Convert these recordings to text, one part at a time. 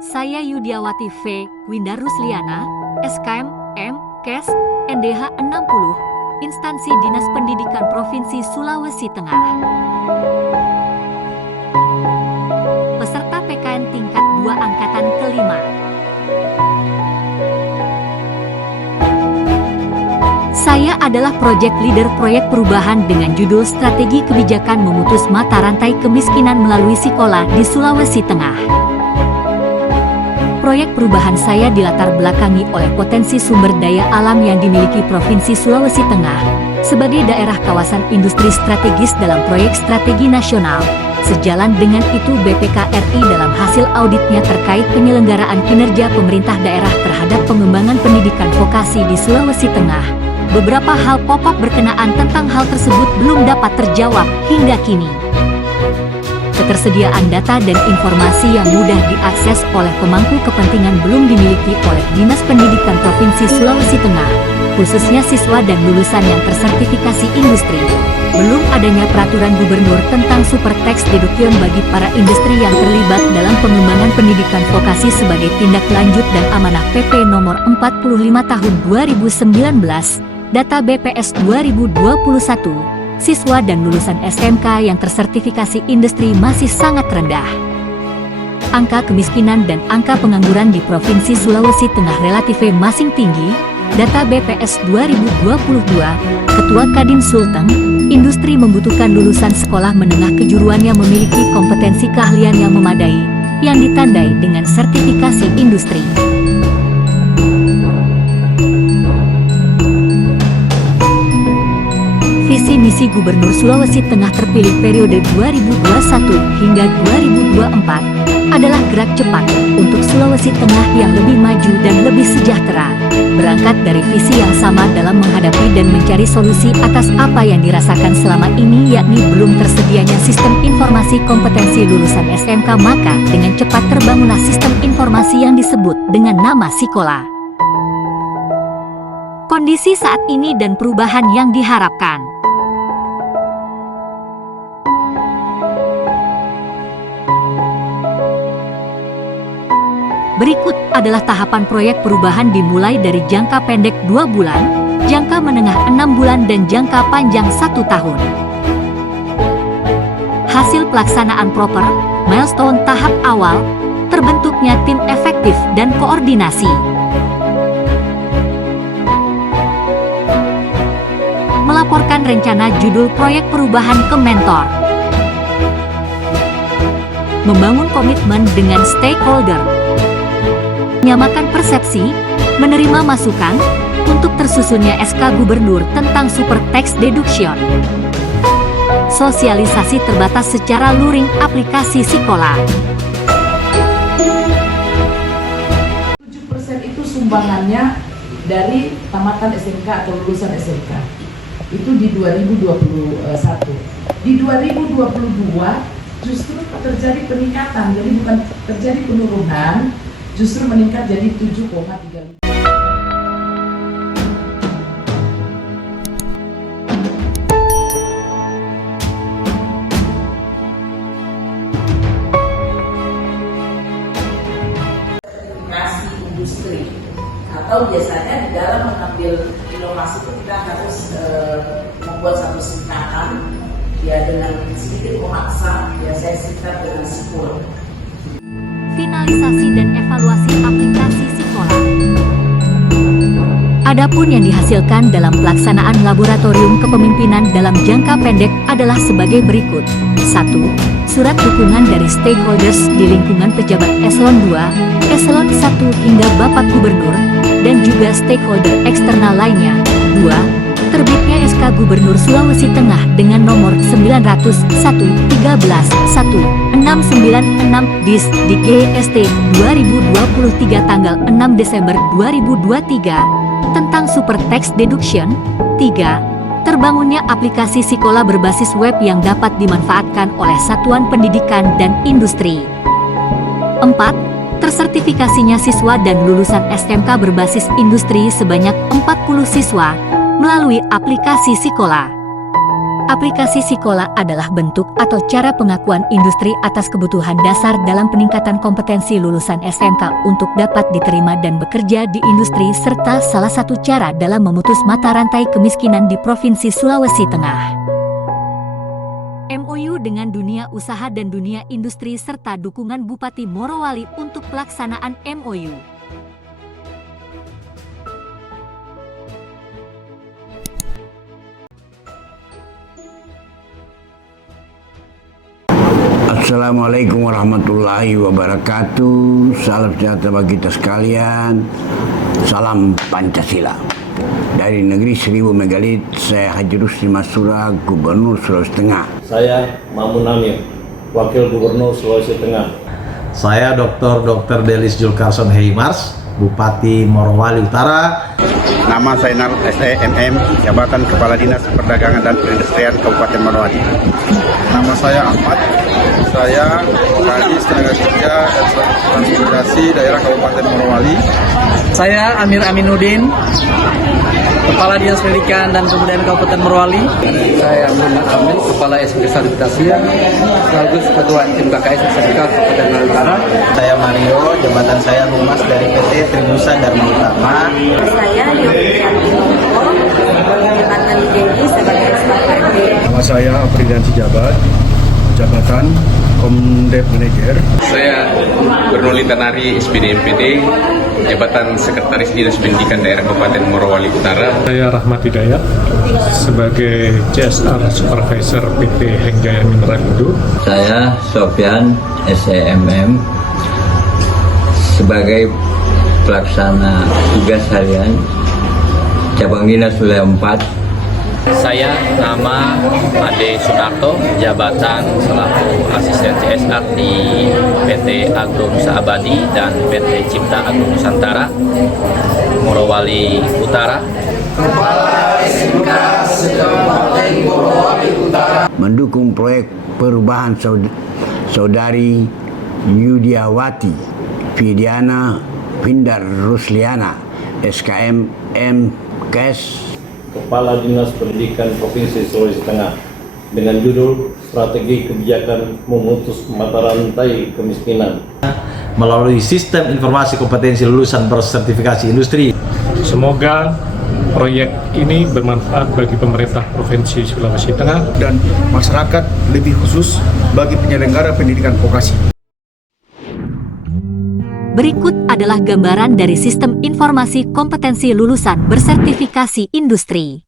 Saya Yudiawati V. Windarusliana, SKM, M. Kes, NDH 60, Instansi Dinas Pendidikan Provinsi Sulawesi Tengah. Peserta PKN tingkat 2 angkatan kelima. Saya adalah Project Leader proyek perubahan dengan judul Strategi Kebijakan Memutus Mata Rantai Kemiskinan Melalui Sekolah di Sulawesi Tengah. Proyek perubahan saya dilatar belakangi oleh potensi sumber daya alam yang dimiliki Provinsi Sulawesi Tengah sebagai daerah kawasan industri strategis dalam proyek strategi nasional. Sejalan dengan itu, BPK RI dalam hasil auditnya terkait penyelenggaraan kinerja pemerintah daerah terhadap pengembangan pendidikan vokasi di Sulawesi Tengah. Beberapa hal pokok berkenaan tentang hal tersebut belum dapat terjawab hingga kini. Ketersediaan data dan informasi yang mudah diakses oleh pemangku kepentingan belum dimiliki oleh Dinas Pendidikan Provinsi Sulawesi Tengah, khususnya siswa dan lulusan yang tersertifikasi industri. Belum adanya peraturan gubernur tentang super tax deduction bagi para industri yang terlibat dalam pengembangan pendidikan vokasi sebagai tindak lanjut dan amanah PP nomor 45 tahun 2019, data BPS 2021. Siswa dan lulusan SMK yang tersertifikasi industri masih sangat rendah. Angka kemiskinan dan angka pengangguran di Provinsi Sulawesi Tengah relatif masing tinggi. Data BPS 2022, Ketua Kadin Sulteng, industri membutuhkan lulusan sekolah menengah kejuruan yang memiliki kompetensi keahlian yang memadai, yang ditandai dengan sertifikasi industri. Visi misi Gubernur Sulawesi Tengah terpilih periode 2021 hingga 2024 adalah gerak cepat untuk Sulawesi Tengah yang lebih maju dan lebih sejahtera. Berangkat dari visi yang sama dalam menghadapi dan mencari solusi atas apa yang dirasakan selama ini, yakni belum tersedianya sistem informasi kompetensi lulusan SMK, maka dengan cepat terbangunlah sistem informasi yang disebut dengan nama Sekolah. Kondisi saat ini dan perubahan yang diharapkan. Berikut adalah tahapan proyek perubahan dimulai dari jangka pendek 2 bulan, jangka menengah 6 bulan, dan jangka panjang 1 tahun. Hasil pelaksanaan proper, milestone tahap awal, terbentuknya tim efektif dan koordinasi. Melaporkan rencana judul proyek perubahan ke mentor. Membangun komitmen dengan stakeholder. Menyamakan persepsi, menerima masukan, untuk tersusunnya SK Gubernur tentang super tax deduction. Sosialisasi terbatas secara luring aplikasi Sekolah. 7% itu sumbangannya dari tamatan SMK atau lulusan SMK. Itu di 2021. Di 2022 justru terjadi peningkatan, jadi bukan terjadi penurunan, justru meningkat jadi 7,35. Sertifikasi industri, atau biasanya di dalam mengambil inovasi itu kita harus membuat satu singkatan, ya dengan sedikit memaksa, ya saya singkat dengan SIPUL. Finalisasi dan evaluasi aplikasi Sekolah. Adapun yang dihasilkan dalam pelaksanaan laboratorium kepemimpinan dalam jangka pendek adalah sebagai berikut. 1. Surat dukungan dari stakeholders di lingkungan pejabat eselon 2, eselon 1 hingga Bapak Gubernur, dan juga stakeholder eksternal lainnya. 2. Terbitnya SK Gubernur Sulawesi Tengah dengan nomor 900-113-1696 DIS di GST 2023 tanggal 6 Desember 2023 tentang super tax deduction. 3. Terbangunnya aplikasi Sekolah berbasis web yang dapat dimanfaatkan oleh satuan pendidikan dan industri. 4. Tersertifikasinya siswa dan lulusan SMK berbasis industri sebanyak 40 siswa melalui aplikasi Sekolah. Aplikasi Sikola adalah bentuk atau cara pengakuan industri atas kebutuhan dasar dalam peningkatan kompetensi lulusan SMK untuk dapat diterima dan bekerja di industri serta salah satu cara dalam memutus mata rantai kemiskinan di Provinsi Sulawesi Tengah. MOU dengan dunia usaha dan dunia industri serta dukungan Bupati Morowali untuk pelaksanaan MOU. Assalamualaikum warahmatullahi wabarakatuh. Salam sejahtera bagi kita sekalian. Salam Pancasila. Dari negeri 1000 megalit, saya Haji Rusdi Masura, Gubernur Sulawesi Tengah. Saya Mamun Amir, Wakil Gubernur Sulawesi Tengah. Saya Dr. Delis Julkarson Heimars, Bupati Morowali Utara. Nama saya Nar SEMM, Jabatan Kepala Dinas Perdagangan dan Perindustrian Kabupaten Morowali. Nama saya Ahmad, saya Kadis Tenaga Kerja dan Transmigrasi Daerah Kabupaten Morowali. Saya Amir Aminuddin, Kepala Dinas Pendidikan dan Kebudayaan Kabupaten Morowali. Saya Muhammad Amir, Kepala SMK Sanitasi, sekaligus Ketua Tim KKS SMK Kabupaten Morowali Utara. Saya Mario, jabatan saya Humas dari PT Trinusa Dharma Utama. Saya Yogyarti Noko, jabatan DI sebagai SKPD. Nama saya Afridan Sijabat, jabatan Komdep Manager. Saya Bernoli Tanari, SPD MPD, jabatan Sekretaris Dinas Pendidikan Daerah Kabupaten Morowali Utara. Saya Rahmat Hidayat, sebagai CSR Supervisor PT Hengjaya Mineral Indo. Saya Sofyan, SEMM, sebagai pelaksana tugas harian Cabang Dinas Wilayah 4. Saya nama Ade Sunarto, jabatan selaku asisten CSR di PT Agro Nusa Abadi dan PT Cipta Agro Nusantara, Morowali Utara. Kepala SMK Kabupaten Morowali Utara. Mendukung proyek perubahan Saudari Yudiawati Fidiana Pindar Rusliana, SKM MKes, Kepala Dinas Pendidikan Provinsi Sulawesi Tengah, dengan judul Strategi Kebijakan Memutus Mata Rantai Kemiskinan. Melalui sistem informasi kompetensi lulusan bersertifikasi industri. Semoga proyek ini bermanfaat bagi pemerintah Provinsi Sulawesi Tengah dan masyarakat, lebih khusus bagi penyelenggara pendidikan vokasi. Berikut adalah gambaran dari sistem informasi kompetensi lulusan bersertifikasi industri.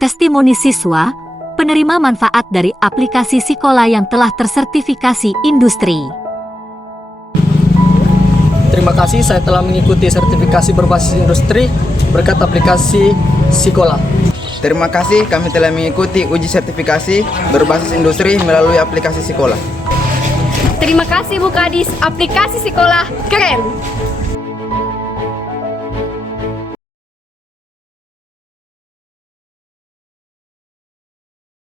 testimoni siswa, penerima manfaat dari aplikasi Sekolah yang telah tersertifikasi industri. Terima kasih saya telah mengikuti sertifikasi berbasis industri berkat aplikasi Sekolah. Terima kasih kami telah mengikuti uji sertifikasi berbasis industri melalui aplikasi Sekolah. Terima kasih Bu Kadis, aplikasi Sekolah keren.